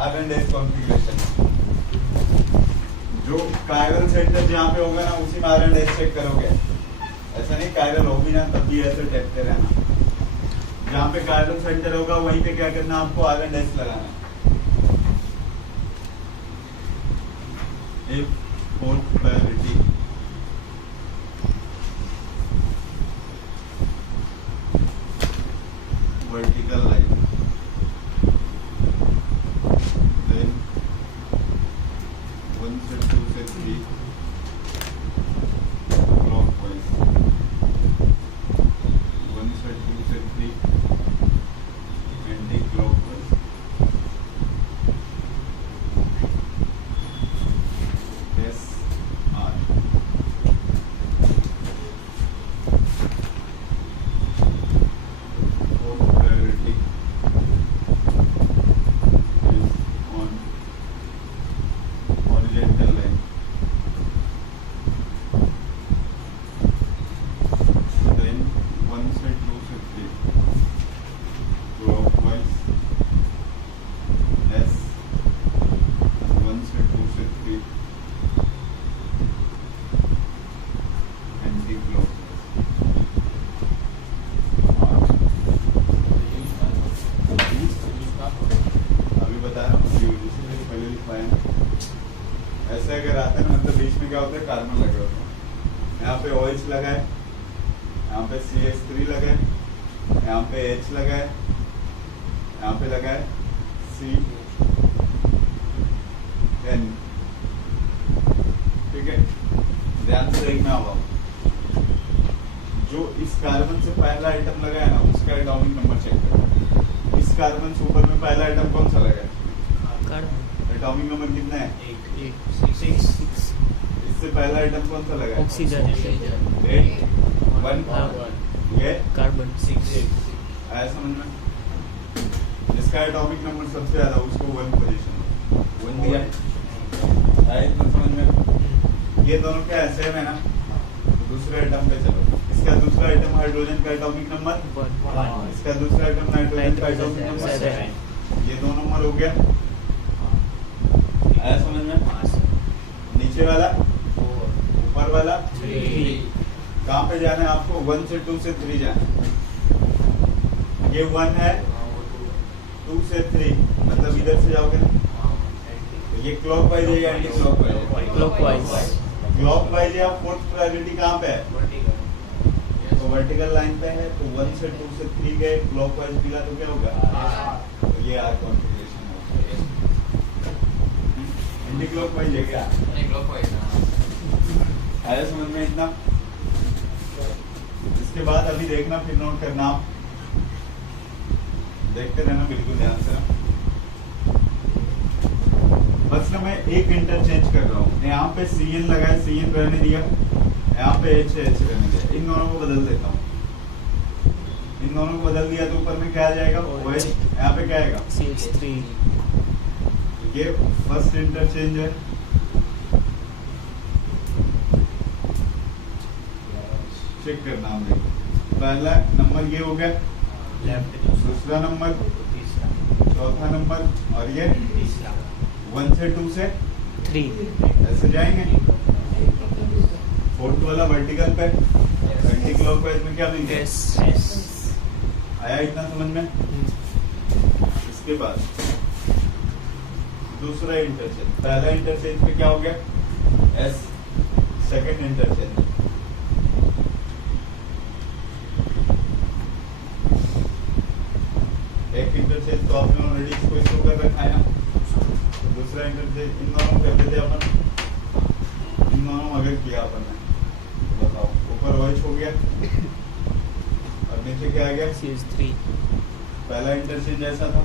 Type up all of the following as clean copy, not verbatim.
Are and S configuration. जो chiral centre जहाँ पे होगा ना उसी में आर एंड एस चेक करोगे। ऐसा नहीं कायरल हो भी ना तब भी ऐसे टेपते रहना। जहाँ पे कायरल सेंटर होगा वहीं पे क्या करना, आपको आर एंड एस लगाना है। एक fourth priority vertical line, then 1 से 2 से 3 क्लॉकवाइज, 1 से 2 से 3 anti clockwise, S R. Fourth priority is on horizontal line, then 1 से 2 से 3 clockwise, S 1 से 2 से 3 एंटी क्लॉकवाइज। अभी बता रहा हूँ जिसे पहले लिखवाया ना, ऐसे अगर आता है ना मतलब बीच में क्या होता है, कार्बन लगे होते हैं। यहाँ पे OH लगा है, यहाँ पे CH3 लगा है, यहाँ पे H लगा है, यहाँ पे लगा है CN। ठीक है, ध्यान से देखना होगा। जो इस कार्बन से पहला आइटम लगा है ना उसका एटॉमिक नंबर चेक करो। इस कार्बन से ऊपर में पहला आइटम कौन सा लगा है, एटॉमिक नंबर कितना है, 6। इससे पहला आइटम कौन सा लगा है, ऑक्सीजन 8 1 ये कार्बन 6। आया समझ में। जिसका एटॉमिक नंबर सबसे ज्यादा उसको 1 पोजीशन 1 दिया है। आया इतना समझ में। ये दोनों क्या है, सेम है ना। तो दूसरे आइटम पे चलो। इसका दूसरा आइटम हाइड्रोजन का एटॉमिक नंबर 1, इसका दूसरा आइटम नाइट्रोजन का एटॉमिक नंबर 7। ये 2 नंबर हो गया। आया समझ में। नीचे वाला 4, ऊपर वाला 3। कहाँ पे जाना है आपको, 1 से 2 से 3 जाना है। ये 1 है, 2 से 3 मतलब इधर से जाओगे ना, तो ये क्लॉकवाइज है या एंटी क्लॉकवाइज, क्लॉकवाइज। क्लॉकवाइज या फोर्थ प्रायोरिटी कहाँ पे है, तो वर्टिकल लाइन पे है। तो 1 से 2 से 3 गए, क्लॉकवाइज मिला तो क्या होगा, तो ये आर कॉन्फ़िगरेशन है। एंटी क्लॉकवाइज है क्या, आया समझ में इतना। इसके बाद अभी देखना, फिर नोट करना, आप देखते रहना बिल्कुल ध्यान से। बस ना मैं एक इंटरचेंज कर रहा हूँ। यहाँ पे CN लगा है, CN रहने दिया, यहाँ पे H है, H रहने दिया। इन दोनों को बदल देता हूँ। इन दोनों को बदल दिया तो ऊपर में क्या आ जाएगा, OH, यहाँ पे क्या आएगा, CH3। ये फर्स्ट इंटरचेंज है। चेक करना हम देखो। पहला नंबर ये हो गया, दूसरा नंबर, चौथा नंबर, और ये 1 से 2 से 3 ऐसे जाएंगे। फोर्थ वाला वर्टिकल पे एंटी क्लॉकवाइज में क्या मिलेगा, आया इतना समझ में। इसके बाद दूसरा इंटरचेंज, पहला इंटरचेंज पे क्या हो गया, S, सेकंड इंटरचेंज एक इंटरचेंज तो आपने ऑलरेडी इसको शो कर रखा है ना। तो दूसरा इंटरचेंज इन दोनों करते थे अपन, इन दोनों अगर किया अपन ने, बताओ ऊपर OH हो गया और नीचे क्या आ गया, CH3। पहला इंटरचेंज ऐसा था,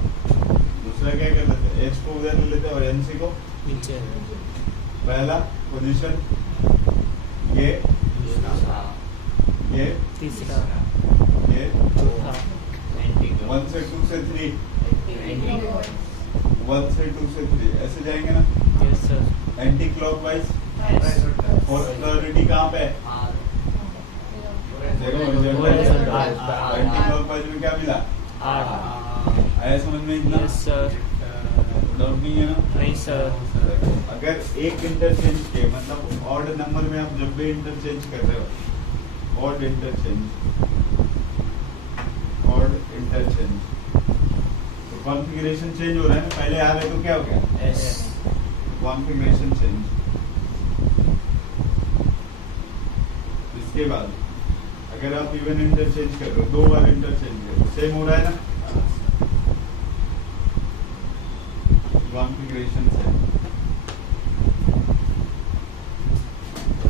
दूसरा क्या कर लेते, H को उधर ले लेते और NC को नीचे। पहला पोजीशन, ये तीसरा, ये चौथा, 1 से 2 से 3 1 से 2 से 3 ऐसे जाएंगे ना। Yes sir. Anti clockwise fourth priority कहाँ पे है, देखो एंटी क्लॉकवाइज में क्या मिला, R। आया समझ में इतना। Yes sir. डाउट नहीं है ना? नहीं सर। अगर एक इंटरचेंज के मतलब ऑड नंबर में आप जब भी इंटरचेंज कर रहे हो, ऑड इंटरचेंज, तो कॉन्फ़िगरेशन चेंज हो रहा है ना, पहले आ रहे तो क्या हो गया? एस। Configuration change. इसके बाद अगर आप इवन इंटरचेंज कर रहे हो, 2 बार इंटरचेंज कर रहे हो, सेम हो रहा है ना? कॉन्फ़िगरेशन चेंज,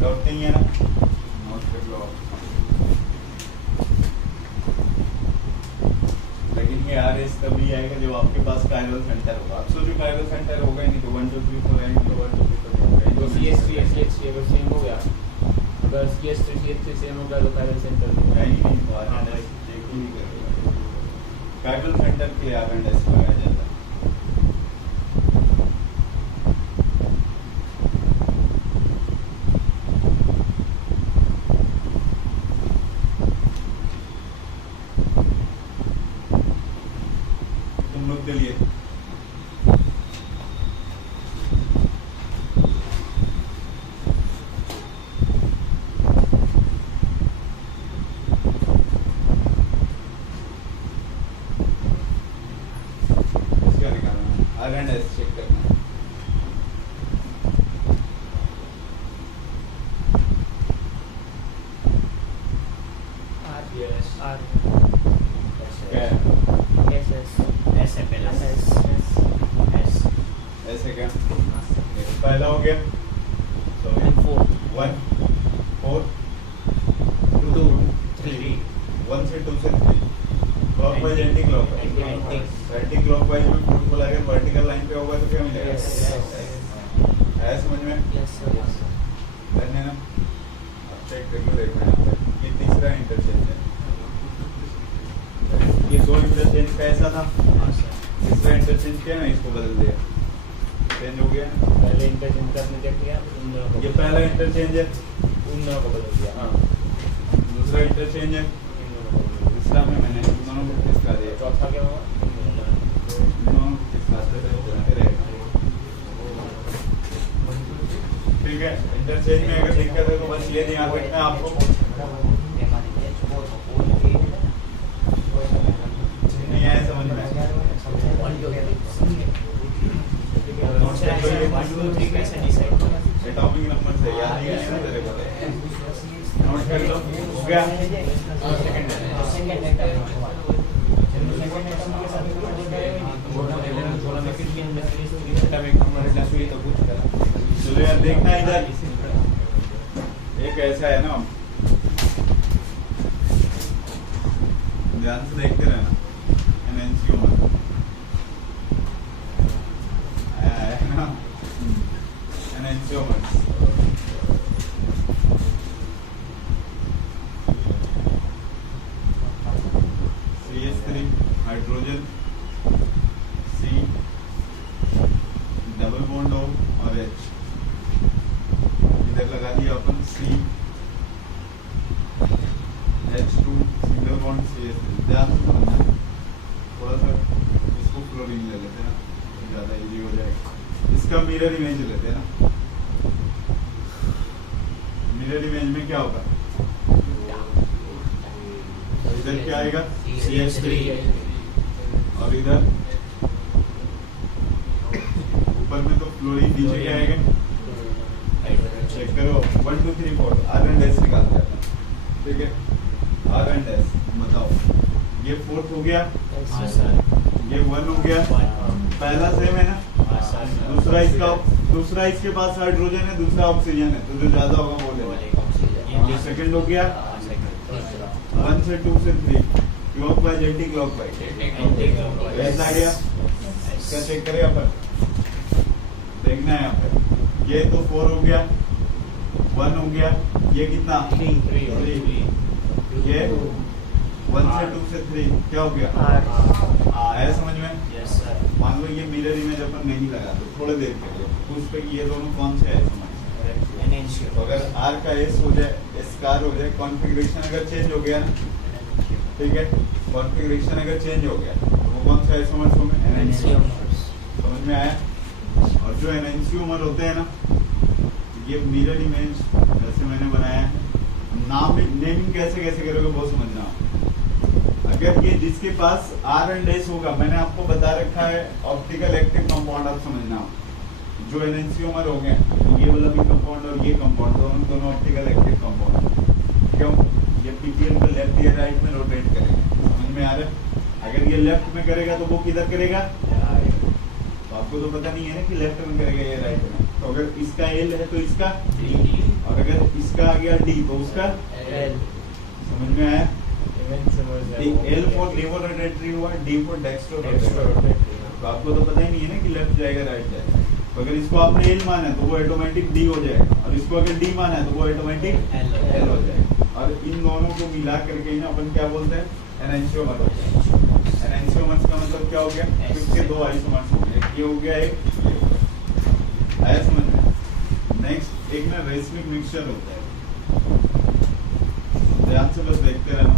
डाउट नहीं है ना? नोट कर लो आप। लेकिन ये आर एस तभी आएगा जब आपके पास कायरल सेंटर होगा। आप सोचो कायरल सेंटर होगा ही नहीं तो 1 2 3 4 आएंगे तो 1 2 3 4 होगा ही तो नहीं। CS3 SH3 अगर सेम हो गया, अगर CS3 CH3 सेम हो गया तो कायरल सेंटर है ही नहीं तो आर एंड एस चेक ही नहीं करेगा। कायरल सेंटर के लिए आर एंड एस लगाया जाता है। तुम लोग के लिए इसका निकालना है, आर एंड एस चेक करना है। yes आर क्या है? एस एस S है पहला एस S ऐसे क्या? पहला हो गया सॉरी 1 4 2 3 1 से 2 से 3 clockwise anti clockwise. Anti clockwise में फुटबॉल अगर वर्टिकल लाइन पे होगा तो क्या मिलेगा? Yes. है समझ में? Yes sir. डन है ना? अब चेक कर लो, देखो यहाँ पर ये तीसरा इंटरचेंज है। ये 2 इंटरचेंज कैसा था? तीसरा इंटरचेंज किया ना, इसको बदल दिया, चेंज हो गया ना? पहले इंटरचेंज करने क्या किया, उन दोनों को ये पहला इंटरचेंज है, उन दोनों को बदल दिया। हाँ, दूसरा इंटरचेंज है, इन दोनों को बदल दिया। तीसरा में मैंने इन दोनों को किसका दिया? चौथा क्या हुआ? इन दोनों को किसका रहेगा? ठीक है, इंटरचेंज में अगर दिक्कत है तो बस ये ध्यान रखना है आपको, नहीं आया समझ में? एटॉमिक नंबर से याद नहीं है ना तेरे को? नोट कर लो, हो गया? चलो यार देखना इधर, एक ऐसा है ना, ध्यान से देखते रहना, एनएनसीओ है ना, एनएनसीओ CH3 hydrogen, C double bond O और H, इधर लगा दिया अपन C H2 single bond CH3। ध्यान से समझना, थोड़ा सा इसको फ्लोरीन ले लेते हैं ना, ज़्यादा इजी हो जाएगा। इसका मिरर इमेज लेते हैं ना, मिरर इमेज में क्या होगा? इधर क्या आएगा? CH3 और इधर ऊपर में तो फ्लोरीन, नीचे क्या आएगा? चेक करो, 1 2 3 4 आर एंड एस निकालते हैं, ठीक है? आर एंड एस बताओ, ये 4th हो गया, ये 1 हो गया, पहला सेम है ना? दूसरा इसके पास हाइड्रोजन है, दूसरा ऑक्सीजन है, तो जो ज्यादा होगा वो लेना। ये सेकंड हो गया, 1 से 2 से 3 क्लॉकवाइज एंटी क्लॉकवाइज, ऐसा आइडिया? क्या चेक करें अपन, देखना है यहाँ पे, ये तो 4 हो गया, 1 हो गया, ये कितना? 3, ये 1 से 2 से 3 क्या हो गया? आया समझ में? Yes sir. मान लो ये मिरर इमेज अपन नहीं लगा तो थोड़ी देर के लिए पूछ पे कि ये दोनों कौन से है समझ, तो अगर आर का एस हो जाए, एस कार हो जाए, कॉन्फ़िगरेशन अगर चेंज हो गया ना, ठीक है, कॉन्फ़िगरेशन अगर चेंज हो गया तो वो कौन सा है समझ में? समझ में आया? और जो एनएंशियोमर होते हैं ना, ये मिरर इमेज ऐसे मैंने बनाया है। नाम नेमिंग कैसे कैसे करोगे वो समझना। अगर ये जिसके पास आर एंड एस होगा, मैंने आपको बता रखा है ऑप्टिकल एक्टिव कंपाउंड, आप समझना। जो एनएंशियोमर हो गए, ये वाला भी कंपाउंड और ये कंपाउंड दोनों ऑप्टिकल एक्टिव कंपाउंड। क्यों? ये पीपीएल को लेफ्ट या राइट में रोटेट करेगा, समझ में आ रहा है? अगर ये लेफ्ट में करेगा तो वो किधर करेगा? तो आपको तो पता नहीं है ना कि लेफ्ट में करेगा या राइट में। तो अगर इसका एल है तो इसका D, और अगर इसका आ गया डी तो उसका L, समझ में आया? इवेंट एल फॉर लेवो रोटेटरी हुआ, डी फॉर डेक्स्ट्रो रोटेटरी। तो आपको तो पता ही नहीं है ना कि लेफ्ट जाएगा राइट जाएगा। तो अगर इसको आपने एल माना है तो वो ऑटोमेटिक डी हो जाएगा, और इसको अगर डी माना है तो वो ऑटोमेटिक एल हो जाएगा। और इन दोनों को मिला करके ना अपन क्या बोलते हैं? एनएंशियोमर होते हैं। एनएंशियोमर्स का मतलब क्या हो गया? इसके दो आइसोमर्स हो गए, ये हो गया एक, आया समझ में? नेक्स्ट एक ना रेसमिक मिक्सचर होता है, ध्यान से बस देखते रहना।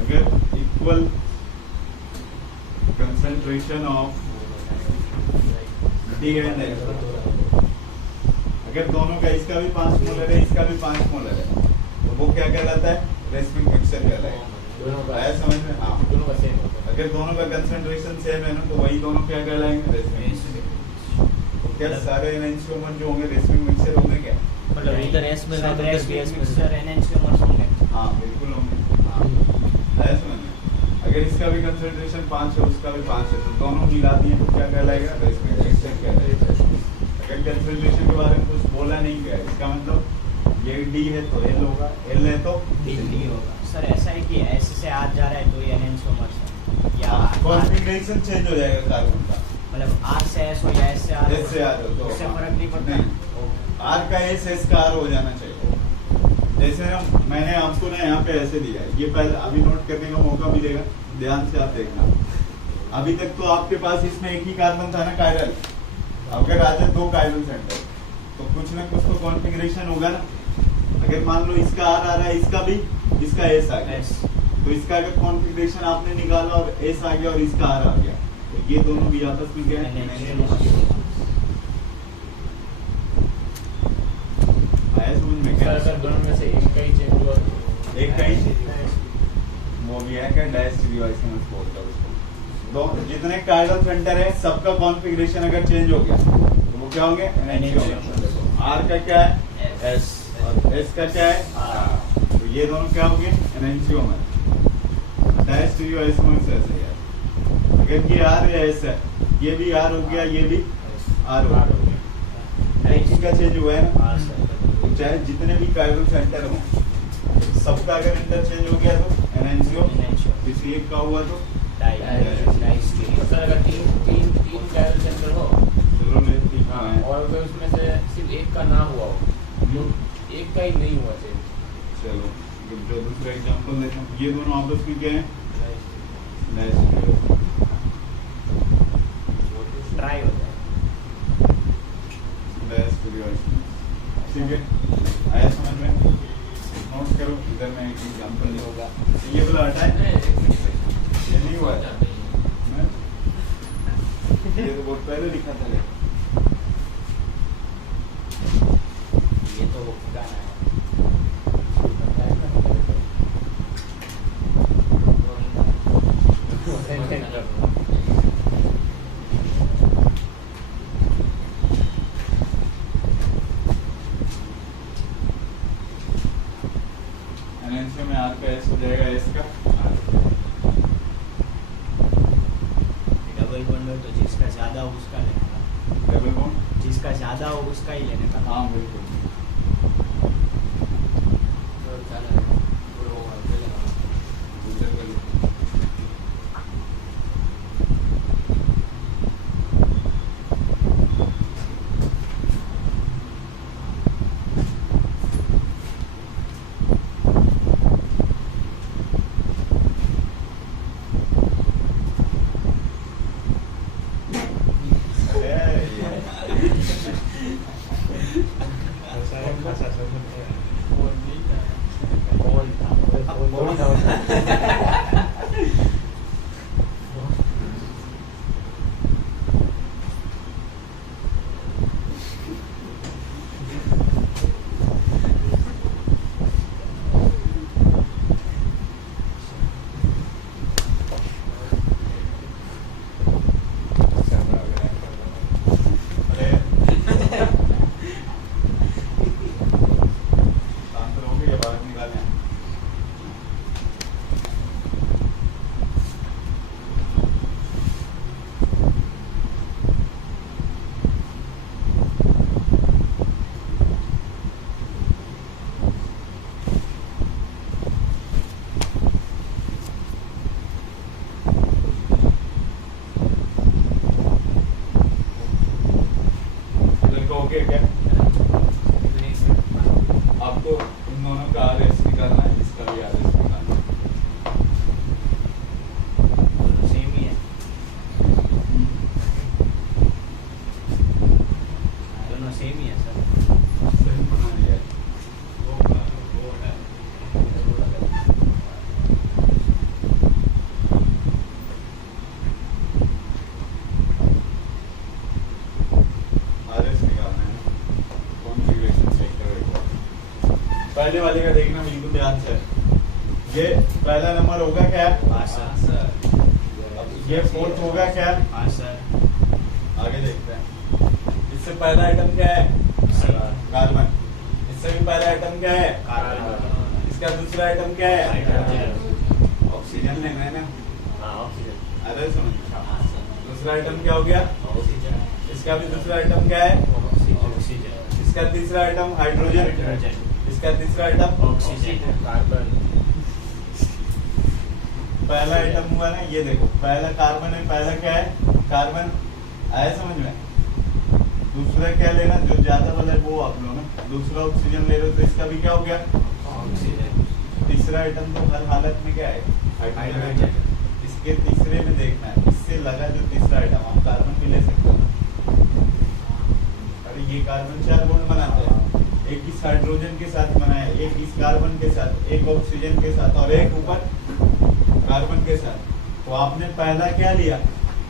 अगर equal concentration of D and L, अगर दोनों का, इसका भी 5 मोलर है इसका भी 5 मोलर है, तो वो क्या कहलाता है? रेसमिक मिक्सचर कहलाएगा। दोनों का आया समझ में? हाँ, दोनों का सेम होता है। अगर दोनों का कंसंट्रेशन सेम है ना, तो वही दोनों क्या कहलाएंगे? रेसमिक। तो क्या सारे एनएंशियोमर जो होंगे रेसमिक मिक्सचर होंगे क्या? मतलब इधर S में सब उधर S रेसमिक में मिक्सचर एनएंशियोमर्स होंगे। हाँ बिल्कुल होंगे। हाँ, आया समझ में? अगर इसका भी कंसंट्रेशन 5 है उसका भी 5 है, तो दोनों मिला दिए तो क्या कहलाएगा? रेसमिक मिक्सचर कहलाएगा। अगर कंसंट्रेशन के बारे में कुछ बोला नहीं गया, इसका मतलब ये डी है तो एल होगा, एल है तो D होगा। सर ऐसा है कि S से R जा रहा है तो ये एनएंशियोमर्स है, या कॉन्फ़िगरेशन चेंज हो जाएगा कार्बन का। मतलब R से S हो या S से R हो, एस से आर हो तो उससे फर्क नहीं पड़ता। आर का एस, एस का आर हो जाना चाहिए। जैसे ना मैंने आपको ना यहाँ पे ऐसे दिया है, ये पहले अभी नोट करने का मौका मिलेगा, ध्यान से आप देखना। अभी तक तो आपके पास इसमें एक ही कार्बन था ना, कायरल। अगर आ जाए 2 कायरल सेंटर तो कुछ ना कुछ तो कॉन्फ़िगरेशन होगा ना। अगर मान लो इसका आर आ रहा है, इसका भी, इसका एस आ गया, S तो इसका अगर कॉन्फ़िगरेशन आपने निकाला और एस आ गया और इसका आर आ गया, तो ये दोनों भी आपस में क्या है? आया समझ में? क्या सर दोनों में से एक का ही चेंज हुआ, एक का ही वो भी है क्या? डायस्टीरियोआइसोमर्स बोलते हैं उसको। दो जितने कायरल सेंटर है सबका कॉन्फ़िगरेशन अगर चेंज हो गया तो वो क्या होंगे? एनएंशियोमर। आर का क्या है? S और एस का क्या है? R। तो ये दोनों क्या होंगे? एनएंशियोमर। डायस्टीरियोआइसोमर्स ऐसे है। अगर ये आर या एस है, ये भी आर हो गया, ये भी आर हो गया, एक ही का चेंज हुआ है ना। R से तो चाहे जितने भी कायरल सेंटर हो, सबका अगर इंटरचेंज हो गया तो एनएंशियो, किसी एक का हुआ तो सर अगर तीन कैरल सेंटर हो चलो ले हाँ है। और अगर उसमें से सिर्फ एक का ना हुआ हो, एक का ही नहीं हुआ चेंज, चलो जो दूसरा एग्जांपल लेते हैं, ये दोनों आपस में क्या है? डायस्टीरियो। ट्राई हो जाए। डायस्टीरियोआइसोमर्स। ठीक है, आया समझ में? नोट करो, इधर मैं एक एग्जांपल नहीं होगा, ये वाला हटाए, ये नहीं हुआ है। ये तो बहुत पहले लिखा था। ये तो गाना है। एनएनसी में आर का एस हो जाएगा, एस का डबल बॉन्ड हो तो जिसका ज्यादा हो उसका लेने का, डबल बॉन्ड। जिसका ज्यादा हो उसका ही लेने का। हाँ बिल्कुल। दूसरे को लिखो। ओके क्या आपको इन दोनों का RS निकालना है, इसका भी RS निकालना है। दोनों सेम ही है। दोनों सेम ही है सर। सही बना लिया है। RS निकालना है, कॉन्फ़िगरेशन चेक करो एक बार। पहले वाले का देखना बिल्कुल ध्यान से। ये पहला नंबर होगा क्या? हाँ सर। ये फोर्थ होगा क्या? हाँ सर। आगे देखते हैं। इससे पहला आइटम क्या है? कार्बन। इससे भी पहला आइटम क्या है? कार्बन। इसका दूसरा आइटम क्या है? हाइड्रोजन। ऑक्सीजन लेना है ना? हाँ ऑक्सीजन। अरे समझ। दूसरा आइटम क्या हो गया? इसका भी दूसरा आइटम क्या है? ऑक्सीजन। इसका तीसरा आइटम हाइड्रोजन। हाइड्रोजन। इसका तीसरा आइटम ऑक्सीजन। कार्बन। पहला आइटम हुआ ना, ये देखो पहला कार्बन है, पहला क्या है? कार्बन। आया समझ में? दूसरा क्या लेना, जो ज्यादा वाला है वो आप लो ना। दूसरा ऑक्सीजन ले रहे हो तो इसका भी क्या हो गया? ऑक्सीजन। तीसरा आइटम तो हर हालत में क्या है? हाइड्रोजन। इसके तीसरे में देखना है, इससे लगा जो तीसरा आइटम, आप कार्बन भी ले सकते हो ना। अरे ये कार्बन 4 बॉन्ड बनाते हैं, एक इस हाइड्रोजन के साथ बनाया, एक इस कार्बन के साथ, एक ऑक्सीजन के साथ और एक ऊपर कार्बन के साथ। तो आपने पहला क्या लिया?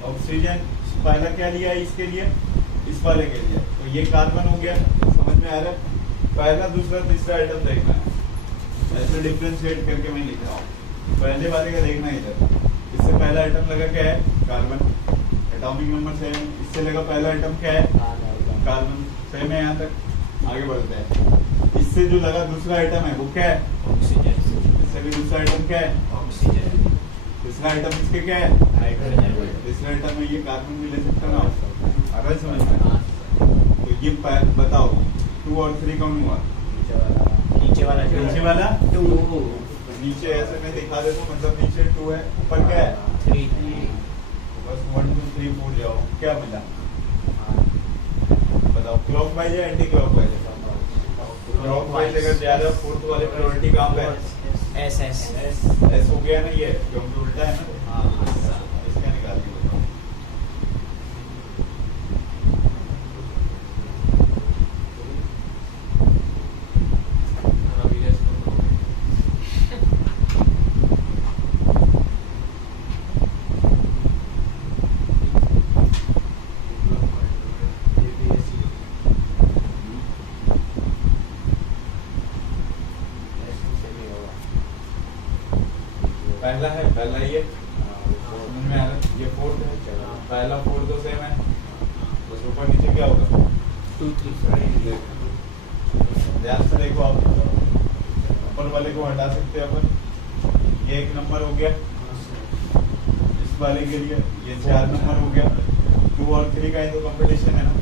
ऑक्सीजन। पहला क्या लिया इसके लिए? इस वाले के लिए। तो ये कार्बन हो गया, समझ में आ रहा है? पहला दूसरा तीसरा आइटम देखना है, ऐसे डिफरेंशिएट करके मैं लिख रहा हूँ। पहले वाले का देखना है इधर। इससे पहला आइटम लगा क्या है? कार्बन। Atomic number 7। इससे लगा पहला आइटम क्या है? कार्बन। सेम है यहाँ तक, आगे बढ़ते हैं। इससे जो लगा दूसरा आइटम है वो क्या है? ऑक्सीजन। इससे भी दूसरा आइटम क्या है? ऑक्सीजन। तीसरा आइटम इसके क्या है? हाइड्रोजन। तीसरा आइटम में ये कार्बन भी ले सकते हो ना। अगर समझ में हाँ। तो ये बताओ 2 और 3 कौन हुआ? नीचे वाला जो नीचे वाला 2 नीचे ऐसे मैं दिखा देता हूँ, मतलब नीचे 2 है, ऊपर क्या है? 3 बस 1 2 3 4 जाओ, क्या मिला बताओ? क्लॉकवाइज या एंटी क्लॉकवाइज? क्लॉकवाइज अगर ज्यादा फोर्थ वाले प्रायोरिटी कहाँ पे है? एस एस एस हो गया ना, ये क्योंकि उल्टा है ना। हाँ इसका निकाल के बताओ। पहला है, पहला ये समझ में आ रहा है? ये फोर्थ है, पहला फोर्थ तो सेम है, बस ऊपर नीचे क्या होगा? 2 3 ध्यान से देखो आप, ऊपर वाले को हटा सकते हैं अपन। ये 1 नंबर हो गया, इस वाले के लिए ये 4 नंबर हो गया। 2 और 3 का ही तो कंपटीशन है ना।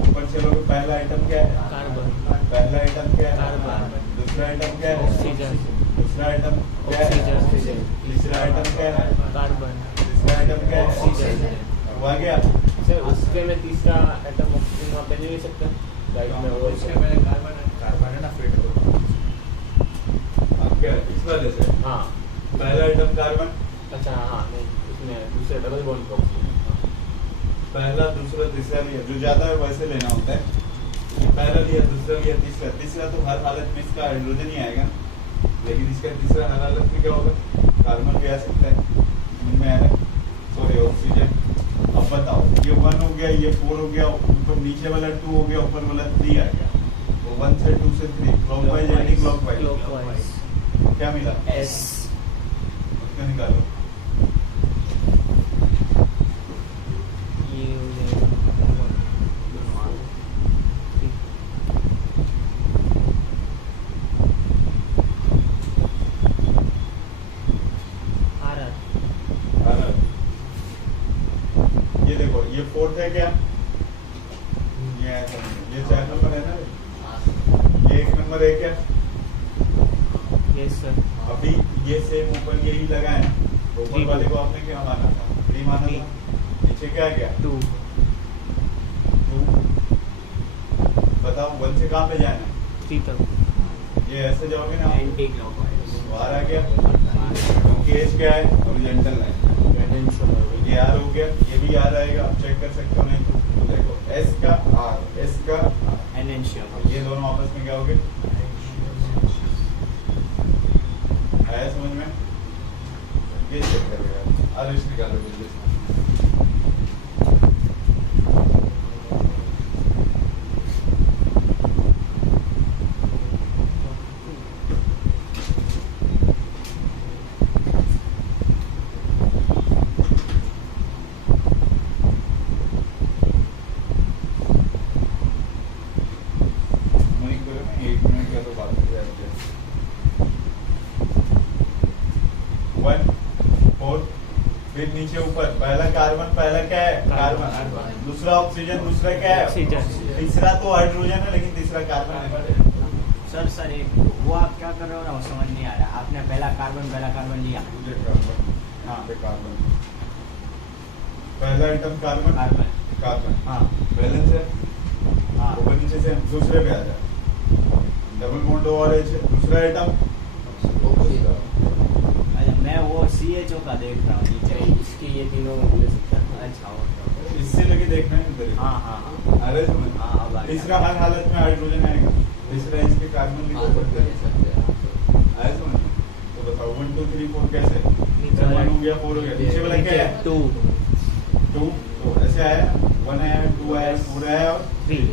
ऊपर चलोगे, पहला आइटम क्या है? कार्बन। पहला आइटम क्या है? कार्बन। दूसरा आइटम क्या है? ऑक्सीजन। दूसरा आइटम क्या है? ऑक्सीजन। तीसरा आइटम क्या है? कार्बन। तीसरा आइटम क्या है? ऑक्सीजन। हुआ क्या? सर उसके में तीसरा एटम ऑक्सीजन वहाँ पे नहीं ले सकता राइट में वो कार्बन है ना फिट अब क्या है? इस वाले से हाँ पहला आइटम कार्बन, अच्छा हाँ नहीं उसमें दूसरे डबल बॉन्ड का ऑक्सीजन पहला दूसरा तीसरा लिया, जो ज्यादा है वैसे लेना होता है। पहला लिया, दूसरा लिया, तीसरा। तीसरा तो हर हालत में इसका हाइड्रोजन ही आएगा, लेकिन इसका तीसरा हर हालत में क्या होगा? कार्बन भी आ सकता है। समझ में आ रहा है? Sorry oxygen. अब बताओ, ये 1 हो गया, ये 4 हो गया, ऊपर नीचे वाला 2 हो गया, ऊपर वाला 3 आ गया। तो 1 से 2 से 3 क्लॉकवाइज एंटी क्लॉकवाइज क्या मिला? एस उसका निकालो। ये देखो, ये 4th है क्या? ये ऐसा नहीं है। ये 4 नंबर है ना, ये 1 नंबर है क्या? यस सर अभी ये सेम ऊपर यही लगा है ना, तो ऊपर वाले को आपने क्या माना था? 3 माना था। नीचे क्या गया? 2 2 बताओ 1 से कहाँ पे जाना है? 3 तक। ये ऐसे जाओगे ना एंटी क्लॉकवाइज। बाहर आ गया क्योंकि एज क्या है ओरिजेंटल लाइन ये यार हो गया ये भी याद आएगा आप चेक कर सकते हो नहीं तो देखो एस का आर एस का एनेंशियम। ये दोनों आपस में क्या हो गए आया समझ में ये चेक करेगा आदेश निकालो जल्दी से मनी करो ना 1 मिनट का तो बात हो जाएगी 1 4 फिर नीचे ऊपर पहला कार्बन पहला क्या है कार्बन दूसरा ऑक्सीजन दूसरा क्या है ऑक्सीजन। तीसरा तो हाइड्रोजन है लेकिन तीसरा कार्बन है सर एक वो आप क्या कर रहे हो ना वो समझ नहीं आ रहा। आपने पहला कार्बन लिया। मुझे कार्बन हाँ पे कार्बन पहला आइटम कार्बन कार्बन। कार्बन हाँ बैलेंस है हाँ ऊपर नीचे से दूसरे पे आ जाए डबल बॉन्ड और एच दूसरा आइटम अच्छा, मैं वो CHO का देख रहा हूँ नीचे। इसके ये तीनों ले सकते हैं। अच्छा ओके। इससे लगे देखना है इधर हाँ हाँ हाँ अरे समझ हाँ अब आ गया। तीसरा हर हालत में हाइड्रोजन आएगा तीसरा इसके कार्बन भी हो सकते हैं आया समझ तो बताओ 1 2 3 4 कैसे 1 हो गया 4 हो गया नीचे वाला क्या है 2 2 तो ऐसे आया 1 आया 2 आया 4 आया और 3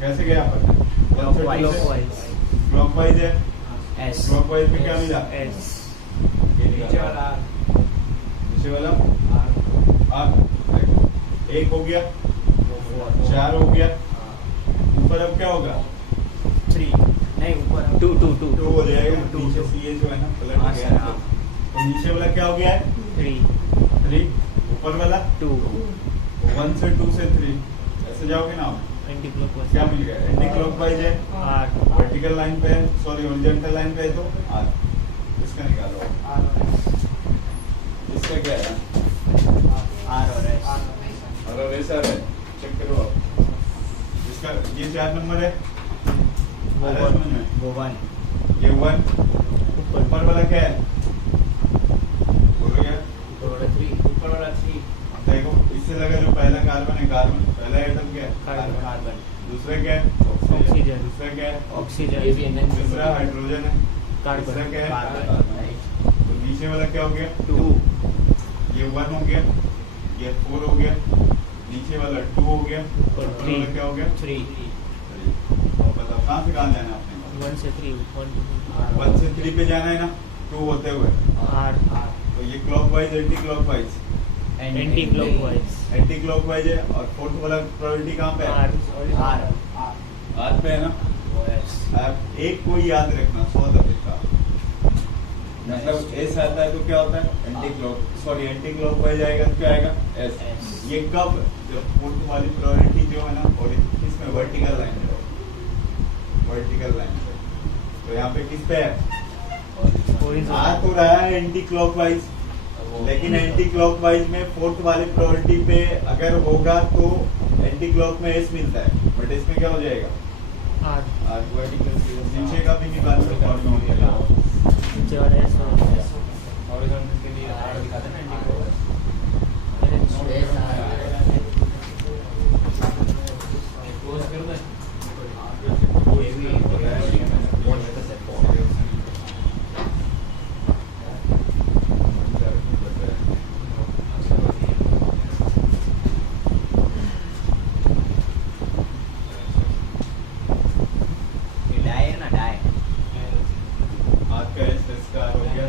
कैसे गया अपन क्लॉकवाइज क्लॉकवाइज है एस क्लॉकवाइज में क्या मिला एस ये निकाला नीचे वाला आर देखो 1 हो गया 4 हो गया ऊपर अब क्या होगा 3 नहीं ऊपर 2 2 2 2 हो जाएगा नीचे सी जो है ना पलट हाँ, गया सर, हाँ। तो नीचे वाला क्या हो गया है 3 3 ऊपर वाला 2 1 से 2 से 3 ऐसे जाओगे ना आप एंटी क्लॉकवाइज क्या मिल गया एंटी क्लॉकवाइज है आर वर्टिकल लाइन पे है सॉरी हॉरिजॉन्टल लाइन पे है तो आर इसका निकालो इसका क्या है आर और एस। और ऐसा है चेक करो आप इसका ये 4 नंबर है आ रहा है समझ में? वो 1 ये 1 ऊपर वाला क्या है बोलो क्या ऊपर वाला 3 ऊपर वाला 3 देखो इससे लगा जो पहला कार्बन है कार्बन पहला एटम क्या है कार्बन। कार्बन। दूसरा क्या है ऑक्सीजन। दूसरा क्या है ऑक्सीजन ये भी एनएन दूसरा हाइड्रोजन है कार्बन। तीसरा क्या है कार्बन। तो नीचे वाला क्या हो गया 2 ये 1 हो गया ये 4 हो गया नीचे वाला 2 हो गया और ऊपर वाला 3 क्या हो गया 3 और बताओ कहाँ से कहाँ जाना है आपने 1 से 3 1 से 3 पे जाना है ना 2 होते हुए आर तो ये clockwise anti clockwise anti clockwise anti clockwise है और फोर्थ वाला प्रायोरिटी कहाँ पे है आर आर आर पे है ना वो एस। आप एक को ही याद रखना 100 दफे का मतलब एस आता है तो क्या होता है एंटी क्लॉकवाइज आएगा तो क्या आएगा एस एस। ये कब जब फोर्थ वाली प्रायोरिटी जो है ना और इसमें वर्टिकल लाइन है वर्टिकल लाइन पे तो यहाँ पे किस पे है आ तो रहा है एंटी क्लॉकवाइज लेकिन एंटी क्लॉकवाइज में फोर्थ वाली प्रायोरिटी पे अगर होगा तो एंटी क्लॉक में एस मिलता है बट इसमें क्या हो जाएगा आर वर्टिकल नीचे का भी निकाल सकते हो नीचे वाला एस हॉरिजॉन्टल के लिए आर दिखाते हैं ना क्लोज कर दे ये भी डाई है ना डाई। आपका एस इसका हो गया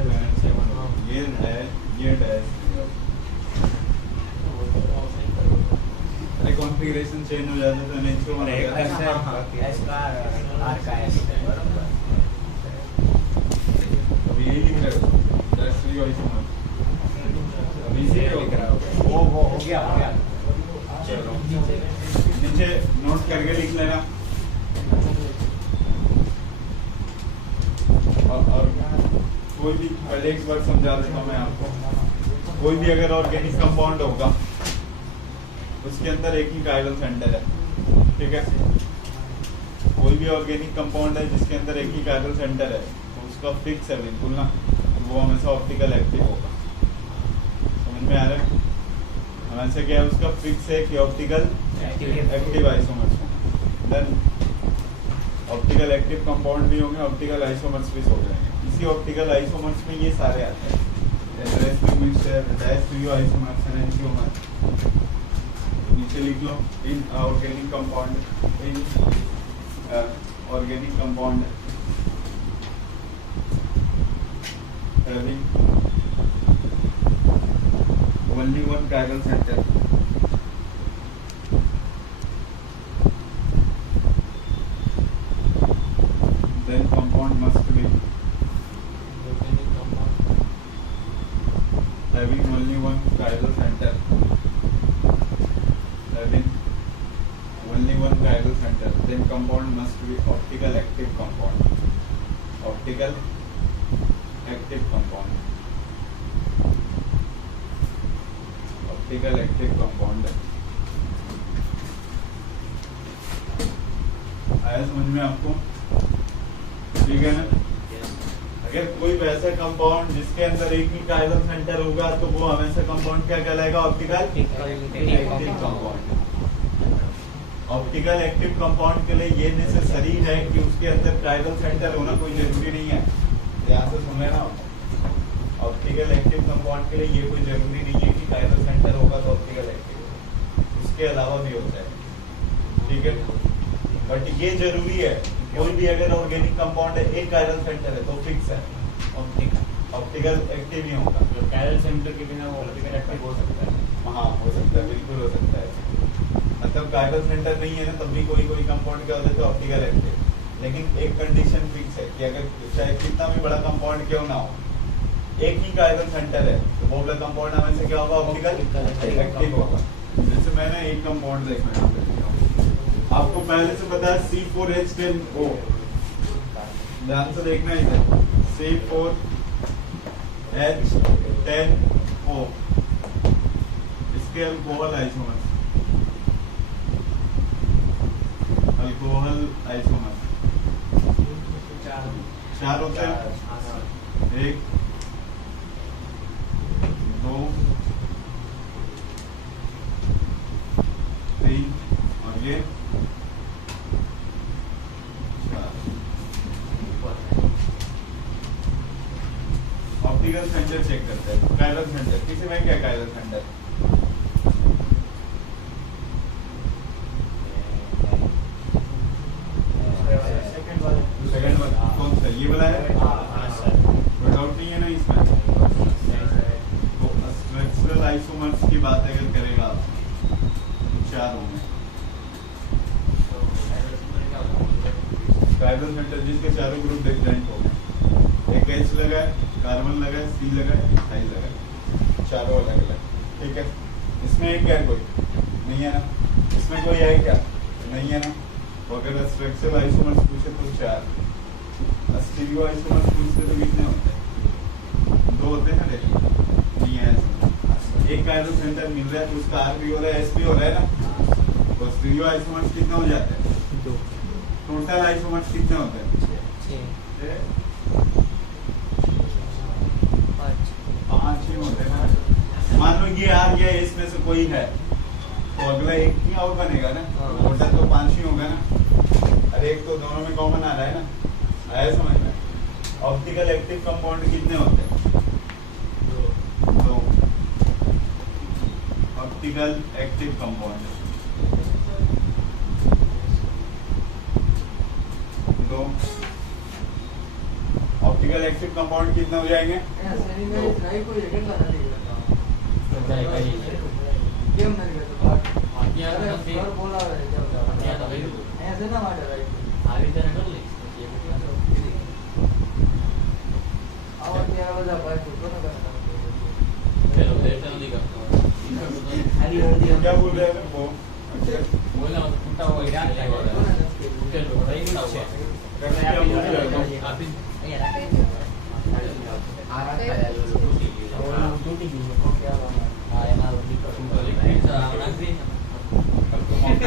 ये है ये डैश अरे कॉन्फ़िगरेशन चेंज हो जाता है तो नेचर में एस का आर का एस। अब यही लिख रहे हो दैट्स री ऑरिजिनल अभी इसी पे लिख रहा हो वो हो गया चलो नीचे नोट करके लिख लेना और कोई भी पहले एक बार समझा देता हूँ मैं आपको कोई भी अगर ऑर्गेनिक कंपाउंड होगा उसके अंदर एक ही कायरल सेंटर है ठीक है कोई भी ऑर्गेनिक कंपाउंड है जिसके अंदर एक ही कायरल सेंटर है तो उसका फिक्स है बिल्कुल ना, तो वो हमेशा ऑप्टिकल एक्टिव होगा। समझ में आ रहा है? हमेशा क्या है उसका फिक्स है कि ऑप्टिकल एक्टिव आइसोमर्स होंगे। देन ऑप्टिकल एक्टिव कंपाउंड भी होंगे, ऑप्टिकल आइसोमर्स भी हो जाएंगे। इसी ऑप्टिकल आइसोमर्स में ये सारे आते हैं, residue mixture, diastereoisomers, enantiomer. नीचे लिख लो in organic compound, in organic compound having only one chiral center, then compound must be having only one chiral center, having only one chiral center, then compound must be optical active compound, optical active compound, optical active compound। आया समझ में आपको? ठीक है ना? अगर कोई वैसा कंपाउंड जिसके अंदर एक ही कायरल सेंटर होगा तो वो हमेशा कंपाउंड क्या कहलाएगा? Optical active compound. Optical active compound के लिए ये नेसेसरी है कि उसके अंदर कायरल सेंटर होना कोई जरूरी नहीं है। ध्यान से सुन लेना, ऑप्टिकल एक्टिव कंपाउंड के लिए ये कोई जरूरी नहीं है कि कायरल सेंटर होगा तो ऑप्टिकल एक्टिव, उसके अलावा भी होता है। ठीक है, बट ये जरूरी है कोई भी अगर ऑर्गेनिक कंपाउंड है एक कायरल सेंटर है तो फिक्स है ऑप्टिकल एक्टिव ही होगा। जो कायरल सेंटर के बिना वो ऑप्टिकल एक्टिव हो सकता है। हाँ हो सकता है, बिल्कुल हो सकता है। मतलब कायरल सेंटर नहीं है ना तब भी कोई कंपाउंड क्या होता है तो ऑप्टिकल एक्टिव। लेकिन एक कंडीशन फिक्स है कि अगर चाहे कितना भी बड़ा कंपाउंड क्यों ना हो, एक ही कायरल सेंटर है तो वो वाला कंपाउंड हमेशा क्या होगा? ऑप्टिकल एक्टिव होगा। जैसे मैंने एक कंपाउंड देखना है, आपको पहले से पता है C4H10O, ध्यान से देखना इधर, C4H10O, इसके अल्कोहल आइसोमर्स, अल्कोहल आइसोमर्स चार होते हैं, 1 2 3 और ये 4। ऑप्टिकल सेंटर चेक करते हैं, कायरल सेंटर किसी में क्या कायरल सेंटर? सेकंड वाला कौन सा? ये वाला है? कोई डाउट नहीं है ना इसमें? तो स्ट्रक्चरल आइसोमर्स की बात अगर करेगा आप तो 4 होंगे। कायरल सेंटर जिसके चारों ग्रुप डिफरेंट हो गए, एक H लगा है, कार्बन लगा है, C लगा है, इथाइल लगा है, चारों अलग अलग। ठीक है, इसमें एक क्या कोई नहीं है ना? इसमें कोई है क्या? नहीं है ना? तो अगर स्ट्रक्चरल आइसोमर्स पूछे तो 4, स्टीरियो आइसोमर्स पूछते तो कितने होते हैं? 2 होते हैं ना? देखिए नहीं है, एक कायरल सेंटर मिल रहा है तो उसका R भी हो रहा है, S भी हो रहा है ना? तो स्टीरियो आइसोमर्स कितने हो जाते हैं? 2। टोटल आइसोमर्स कितने होते हैं? 5 ही होते हैं ना? मान लो ये R या S में से कोई है तो अगला एक ही और बनेगा ना? टोटल तो 5 ही होगा ना? अरे एक तो दोनों में कॉमन आ रहा है ना? आया समझ में? ऑप्टिकल एक्टिव कंपाउंड कितने होते हैं? 2 optical active compound, 2 optical active compound कितने हो जाएंगे? क्या बोल रहे हैं वो? बोलना टूटा हुआ क्या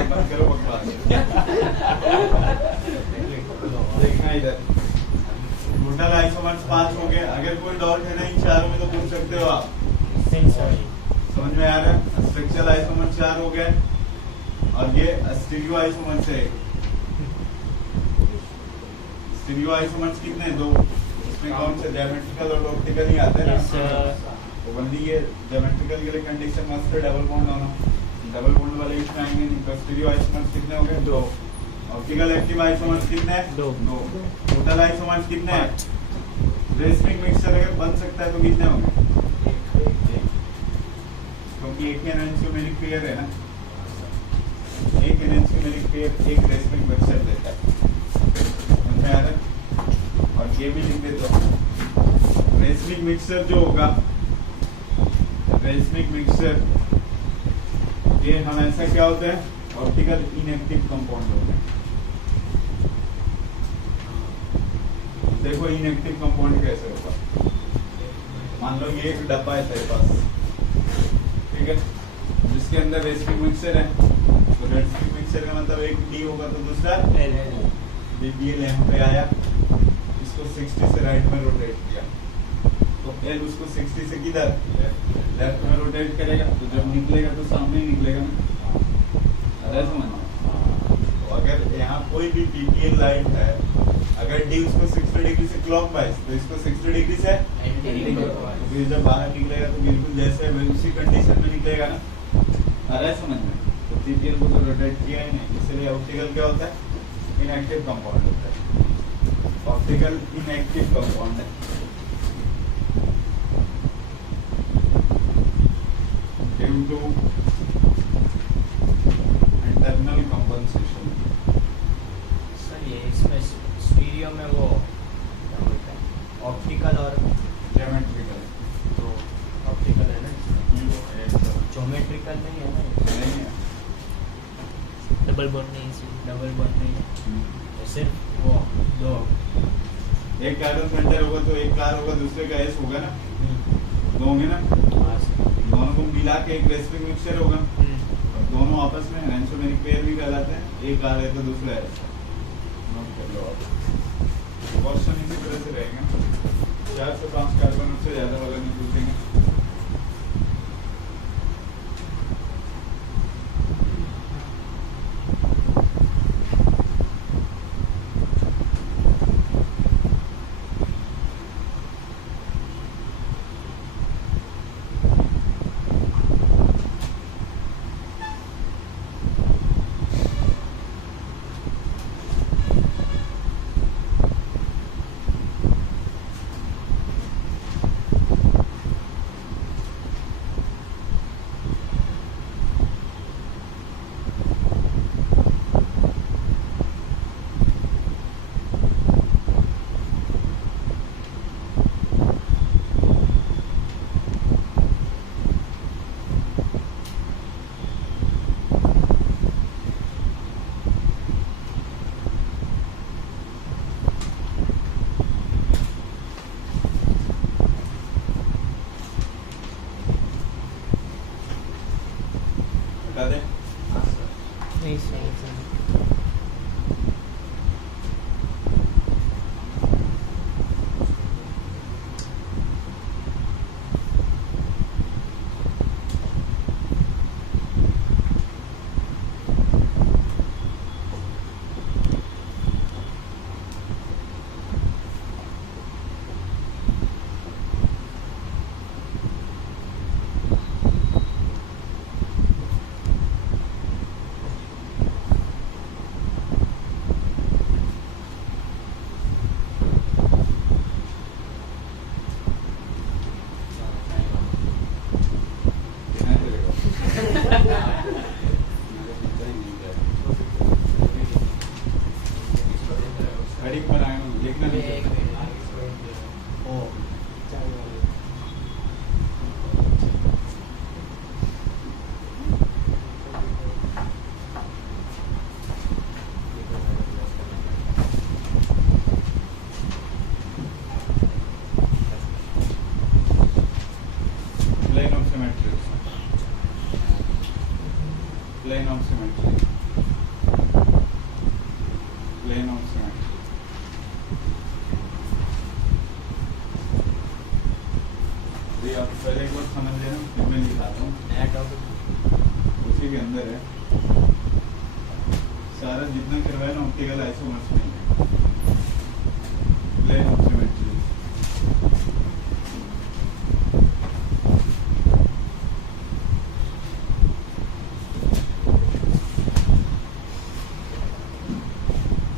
बंद करो बकवास। इधर टोटल आइसोमर्स 5 हो गए। अगर कोई डाउट है ना इन चारों में तो पूछ सकते हो आप। समझ में आ रहा है? स्ट्रक्चरल आइसोमर 4 हो गए और ये स्टीरियो आइसोमर है। स्टीरियो आइसोमर्स कितने हैं? 2। इसमें कौन से ज्योमेट्रिकल और ऑप्टिकल ही आते हैं ना? तो बंदी ये ज्योमेट्रिकल के लिए कंडीशन मस्त है डबल बॉन्ड होना। डबल बॉन्ड वाले इसमें आएंगे नहीं। तो स्टीरियो आइसोमर्स कितने हो गए? 2। ऑप्टिकल एक्टिव आइसोमर्स कितने हैं? 2। टोटल आइसोमर्स कितने हैं? रेसमिक मिक्सचर अगर बन सकता है तो कितने होंगे? क्योंकि एक एनहांसोमेरिक पेयर है ना, एक एनहांसोमेरिक पेयर एक रेसमिक मिक्सचर देता है। समझ में आ रहा है? और ये भी लिख देते हो रेसमिक मिक्सचर जो होगा, रेसमिक मिक्सचर ये हमेशा क्या होते हैं? ऑप्टिकल इनएक्टिव कंपाउंड होते हैं। देखो इनएक्टिव कंपाउंड कैसे होगा। मान लो ये एक डब्बा है तेरे पास, ठीक है, जिसके अंदर रेसमिक मिक्सचर है। तो रेसमिक मिक्सचर का मतलब एक डी होगा तो दूसरा एल। बीपीएल यहाँ पे आया, इसको 60 से राइट में रोटेट किया तो एल उसको 60 से किधर? लेफ्ट में रोटेट करेगा। तो जब निकलेगा तो सामने ही निकलेगा ना। अरे समझना, तो अगर यहाँ कोई भी बीपीएल लाइट है, अगर डी उसको 60 डिग्री से क्लॉकवाइज तो इसको 60 डिग्री से एंटी क्लॉकवाइज, तो फिर जब बाहर निकलेगा तो बिल्कुल जैसे उसी कंडीशन में निकलेगा ना। अरे समझ में, तो बीपीएल को तो रोटेट किया ही नहीं, इसलिए ऑप्टिकल क्या होता है? इनएक्टिव कंपाउंड होता है। ऑप्टिकल इनएक्टिव कंपाउंड है। Due to internal compensation. Sir ये इसमें स्टीरियो में वो क्या बोलते हैं, ऑप्टिकल और ज्योमेट्रिकल। तो ऑप्टिकल है ना, ज्योमेट्रिकल नहीं है ना? नहीं है। डबल बॉन्ड नहीं इसमें। डबल बॉन्ड नहीं है, तो सिर्फ वो 2। एक कार्बन सेंटर होगा तो एक कार होगा, दूसरे का एस होगा ना, 2 होंगे ना। दोनों को मिला के एक रेसमिक मिक्सचर होगा और दोनों आपस में एनहांसोमेरिक पेयर भी कहलाते हैं। एक कार है तो दूसरा है। नोट कर लो आप। क्वेश्चन इसी तरह से रहेगा, 4 से 5 कार्बन उससे ज्यादा वाला नहीं पूछेंगे। बता दे। नहीं सही घड़ी पर आए देखना नहीं ओ plane of symmetry. Plane of symmetry. Plane of symmetry. पर जितना करवाया ना ऑप्टिकल आइसोमर्स नहीं है, plane optometry.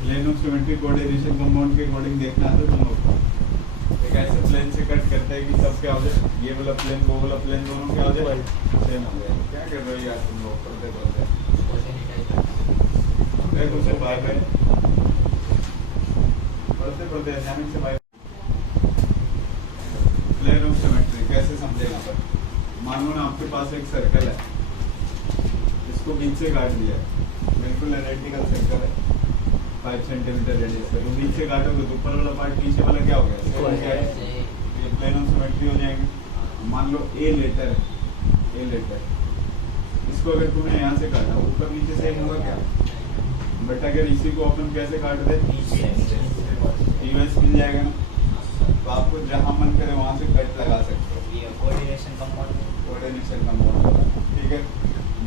Plane optometry coordination compound के अकॉर्डिंग देखना है तो तुम लोग को एक ऐसे प्लेन से कट करता है कि सब क्या हो जाए, ये वाला प्लेन वो वाला प्लेन दोनों क्या हो जाए, सेम हो जाए। क्या कर रहे हो यार तुम लोग पढ़ते पढ़ते कुछ बात है, पढ़ते पढ़ते अचानक से भाई प्लेन ऑफ सिमेट्री कैसे समझेगा। पर मान लो ना आपके पास एक सर्कल है, इसको बीच से काट दिया है, बिल्कुल आइडेंटिकल सर्कल है 5 सेंटीमीटर रेडियस का, तो बीच से काटोगे तो ऊपर वाला पार्ट नीचे वाला क्या हो गया, ये प्लेन ऑफ सिमेट्री हो जाएगा। मान लो ए लेटर है, ए लेटर, इसको अगर तुमने यहाँ से काटा ऊपर नीचे से होगा क्या, बट अगर इसी को अपन कैसे काट दे यूएस मिल जाएगा ना, तो आपको जहाँ मन करे वहाँ से कट लगा सकते हो, कोऑर्डिनेशन कंपाउंड, कोऑर्डिनेशन कंपाउंड, ठीक है।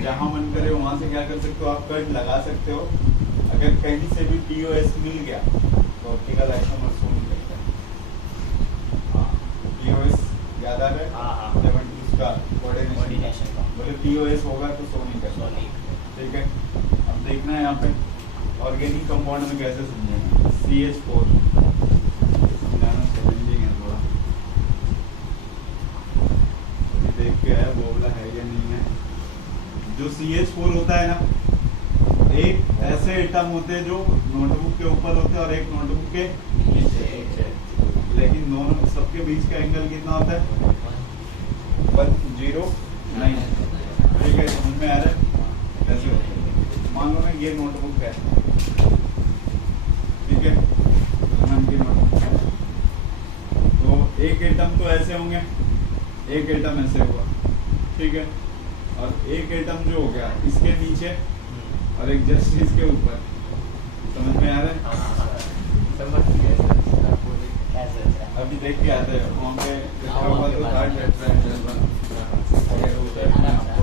जहाँ मन करे वहाँ से क्या कर सकते हो, आप कट लगा सकते हो। अगर कहीं से भी टीओएस मिल गया तो ऑप्टिकल आइसोमर शो नहीं करता। टीओएस याद आ रहा है, जब उसका कोऑर्डिनेशन बोले टीओएस होगा तो शो नहीं करता, ठीक है। अब देखना है यहाँ पे ऑर्गेनिक कंपाउंड में कैसे समझेंगे, CH4 समझाना चैलेंजिंग है थोड़ा, देख के आया वो वाला है या नहीं है। जो CH4 होता है ना, एक ऐसे एटम होते हैं जो नोटबुक के ऊपर होते हैं और एक नोटबुक के नीचे, लेकिन दोनों सबके बीच का एंगल कितना होता है, 109, ठीक है। समझ में आ रहा है कैसे होता है। मान लो ना ये नोटबुक है, ठीक है, की नोटबुक है, तो एक एटम तो ऐसे होंगे, एक एटम ऐसे हुआ, ठीक है, और एक एटम जो हो गया इसके नीचे और एक जस्ट इसके ऊपर। समझ में आ रहा है, समझ गए अभी देख के आते हैं वहाँ पे कितना हुआ तो हार्ड रहता है, अगर उधर मैं आपको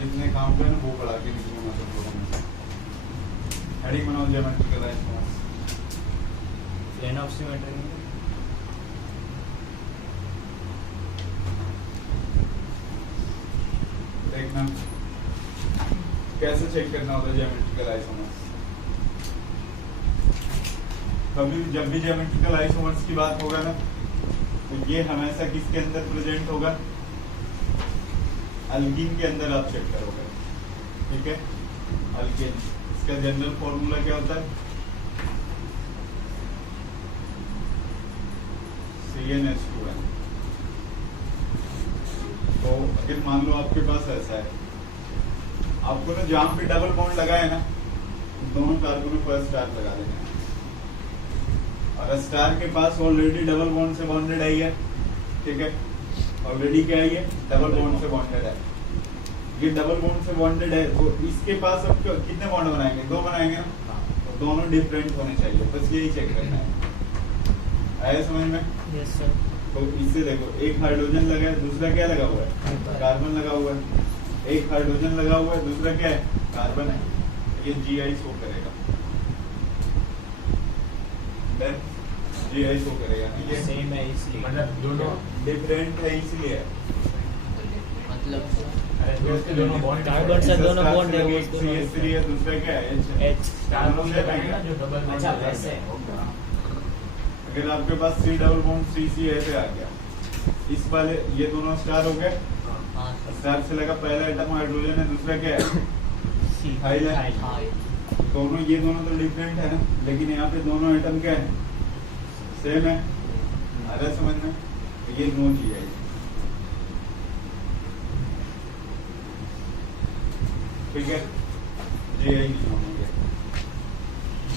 जितने काम करें वो पढ़ा के निकलूंगा सब लोगों में। हेडिंग बनाओ geometrical isomers, plane of symmetry. देखना कैसे चेक करना होता है ज्योमेट्रिकल आइसोमर्स। कभी जब भी ज्योमेट्रिकल आइसोमर्स की बात होगा ना, तो ये हमेशा किसके अंदर प्रेजेंट होगा, अल्कीन के अंदर आप चेक करोगे, ठीक है। अल्कीन, इसका जनरल फॉर्मूला क्या होता है, CnH2n। तो अगर मान लो आपके पास ऐसा है, आपको ना जहाँ पे डबल बॉन्ड लगा है ना, दोनों कार्बन पर स्टार लगा देना है, और स्टार के पास ऑलरेडी डबल बॉन्ड से बॉन्डेड है, ठीक है, ऑलरेडी क्या है, ये डबल बॉन्ड से बॉन्डेड है। ये डबल बॉन्ड से बॉन्डेड है, तो इसके पास अब कितने बॉन्ड बनाएंगे, 2 बनाएंगे ना, तो दोनों डिफरेंट होने चाहिए, बस यही चेक करना है। आया समझ में? Yes sir. तो इससे देखो, एक हाइड्रोजन लगा है, दूसरा क्या लगा हुआ है, कार्बन लगा हुआ है। एक हाइड्रोजन लगा हुआ है, दूसरा क्या है, कार्बन है, ये GI शो करेगा, GI शो करेगा, ये सेम है इसलिए, मतलब दोनों डिफरेंट है इसलिए। मतलब दोनों बॉन्ड कार्बन से दोनों बॉन्ड है, एक CH3 है, दूसरा क्या है, H। दोनों से बनेगा। जो डबल अच्छा वैसे अगर आपके पास C डबल बॉन्ड CC ऐसे आ गया, इस वाले ये दोनों स्टार हो गए, स्टार से लगा पहला एटम हाइड्रोजन है, दूसरा क्या है, हाइल है। दोनों ये दोनों तो डिफरेंट है ना, लेकिन यहाँ पे दोनों एटम क्या है, सेम है। आ रहा है समझ में? ये नो GI, ठीक है, GI नहीं होंगे।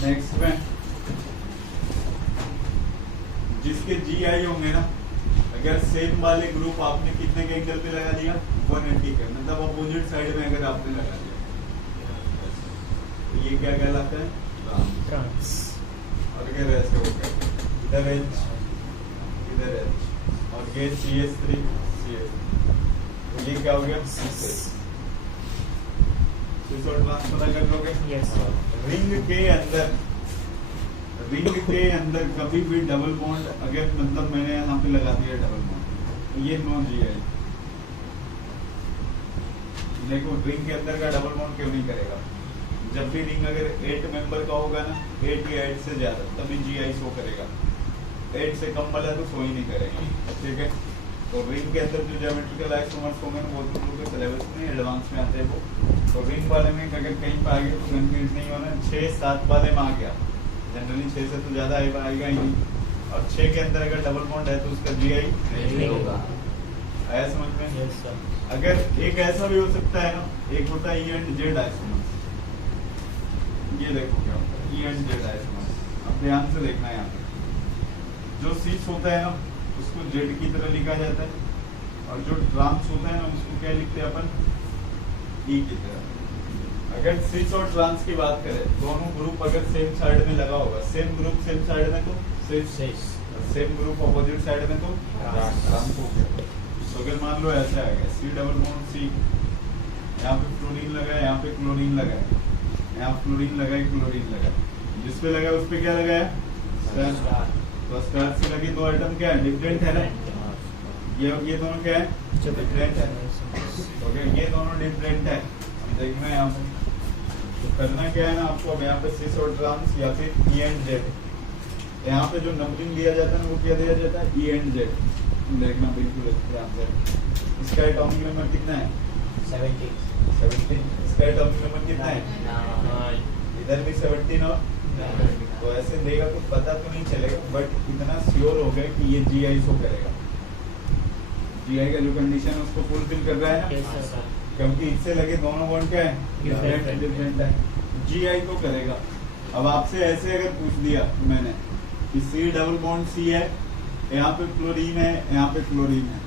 नेक्स्ट में जिसके GI होंगे ना, अगर सेम वाले ग्रुप आपने कितने के एंगल पे लगा दिया, 180 का, मतलब अपोजिट साइड में अगर आपने लगा दिया, तो ये क्या कहलाता है, ट्रांस। और अगर ऐसे हो गया, इधर H, इधर H, और ये CH3 CH, तो ये क्या हो गया? सिस और ट्रांस पता कर लोगे? Yes sir. रिंग के अंदर कभी भी डबल बॉन्ड अगर मतलब मैंने यहाँ पे लगा दिया डबल बॉन्ड तो ये नो GI। देखो रिंग के अंदर का डबल बॉन्ड क्यों नहीं करेगा? जब भी रिंग अगर 8 मेंबर का होगा ना, 8 या 8 से ज्यादा, तभी GI शो करेगा। 8 से कम वाला तो शो ही नहीं करेगा। ठीक है, तो रिंग के अंदर जो ज्योमेट्रिकल आइसोमर्स होंगे वो तुम लोग के सिलेबस में एडवांस में आते हैं वो। तो रिंग वाले में अगर कहीं पर आ गया तो कंफ्यूज नहीं होना। 6-7 वाले में आ गया, जनरली 6 से तो ज्यादा आएगा ही नहीं। और 6 के अंदर अगर डबल बॉन्ड है तो उसका GI नहीं होगा। आया समझ में? Yes sir. अगर एक ऐसा भी हो सकता है ना, एक होता है E and Z आइसोमर्स। ये देखो क्या होता है E and Z आइसोमर्स। अब ध्यान से देखना है यहाँ पे, जो सिस होता है ना उसको Z की तरह लिखा जाता है, और जो ट्रांस होता है ना उसको क्या लिखते हैं अपन? E की तरह। अगर सिस और ट्रांस की बात करें, दोनों ग्रुप अगर सेम साइड में लगा होगा, सेम ग्रुप सेम साइड में तो सिस, सेम ग्रुप अपोजिट साइड में तो ट्रांस हो गया। तो अगर मान लो ऐसा आ गया C डबल बॉन्ड C, यहाँ पे फ्लोरीन लगा है, यहाँ पे क्लोरीन लगा है, यहाँ फ्लोरीन लगा है, क्लोरीन लगा है, जिस पे लगा है उस पे क्या लगा है? स्टार। तो स्टार से लगे दो आइटम क्या है? डिफरेंट है ना। ये दोनों क्या है? डिफरेंट है। ओके, ये दोनों डिफरेंट है। हम देखना है यहाँ पे, तो करना क्या है ना आपको, अब यहाँ पे सिस और ट्रांस या फिर E and Z, यहाँ पे जो नंबरिंग दिया जाता है ना वो क्या दिया जाता है? E and Z। देखना बिल्कुल ध्यान से। इसका एटॉमिक नंबर कितना है? 17। इसका एटॉमिक नंबर कितना है? इधर भी 17 और तो ऐसे देगा तो पता तो नहीं चलेगा, बट इतना श्योर हो गया कि ये GI शो करेगा। GI का जो कंडीशन है उसको फुलफिल कर रहा है ना, यस सर। क्योंकि इससे लगे दोनों बॉन्ड क्या है? डिफरेंट है। GI तो करेगा। अब आपसे ऐसे अगर पूछ दिया मैंने कि C डबल बॉन्ड C है, यहाँ पे क्लोरीन है, यहाँ पे क्लोरीन है,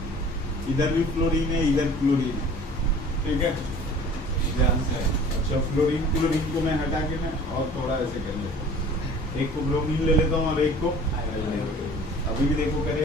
इधर भी क्लोरीन है, इधर क्लोरीन है, ठीक है, ध्यान से। अच्छा, क्लोरीन को मैं हटा के मैं और थोड़ा ऐसे कर लेता हूँ, एक को ब्रोमीन ले लेता हूँ और एक को अभी भी देखो करे